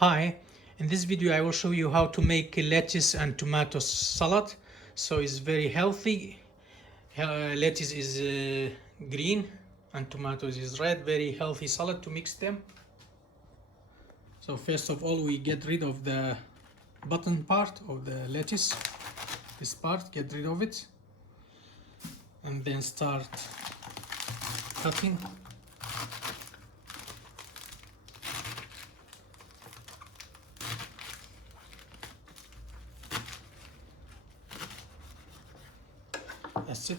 Hi, in this video I will show you how to make a lettuce and tomato salad. So it's very healthy. Lettuce is green and tomatoes is red. Very healthy salad to mix them. So first of all we get rid of the bottom part of the lettuce. This part, get rid of it. And then start cutting. That's it.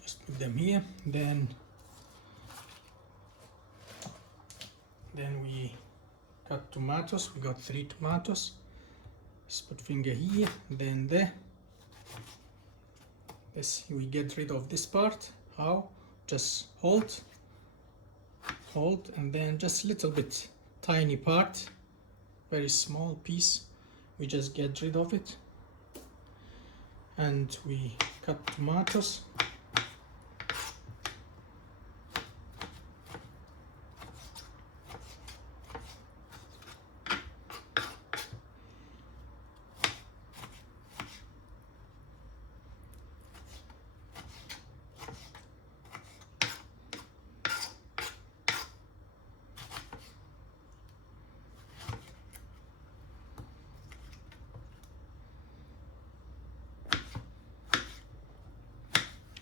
Just put them here. Then we cut tomatoes. We got 3 tomatoes. Just put finger here, then there. This, we get rid of this part. How? Just hold, and then just a little bit, tiny part, very small piece. We just get rid of it. And we cut tomatoes.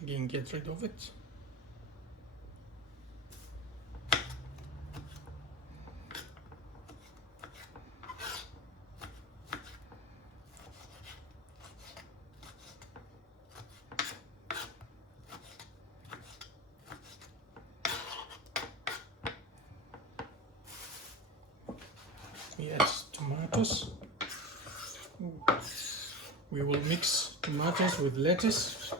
Again, get rid of it. We add tomatoes. We will mix tomatoes with lettuce.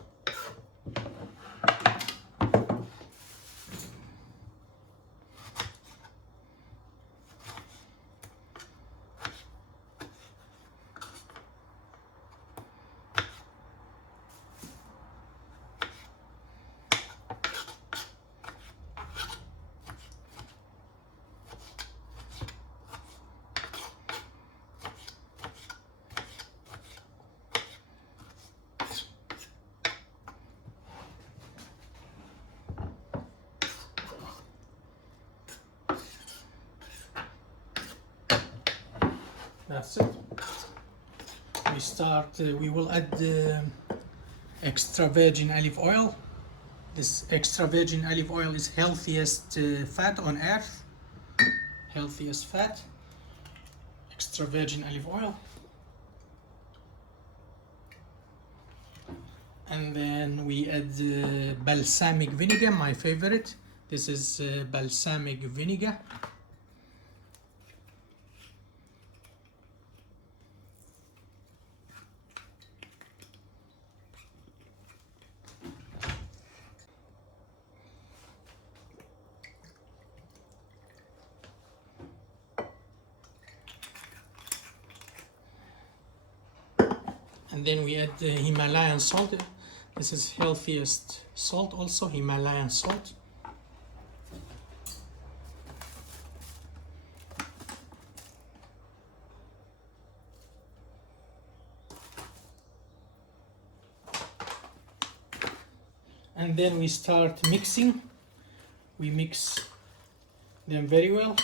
That's it. We will add extra virgin olive oil. This extra virgin olive oil is healthiest fat on earth. Healthiest fat. Extra virgin olive oil. And then we add balsamic vinegar, my favorite. This is balsamic vinegar. And then we add the Himalayan salt. This is healthiest salt also, Himalayan salt. And then we start mixing. We mix them very well.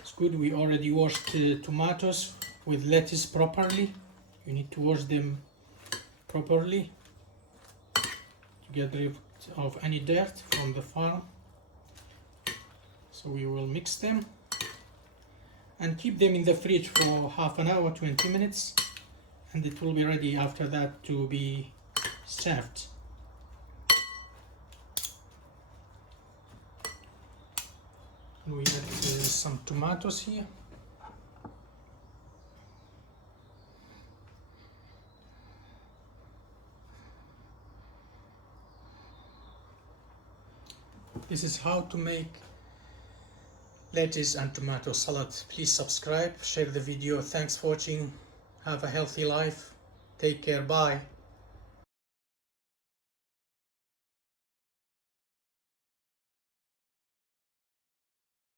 It's good, we already washed tomatoes with lettuce properly. You need to wash them properly to get rid of any dirt from the farm. So we will mix them and keep them in the fridge for half an hour, 20 minutes, and it will be ready after that to be served. And we add some tomatoes here. This is how to make lettuce and tomato salad. Please subscribe, share the video. Thanks for watching. Have a healthy life. Take care. Bye.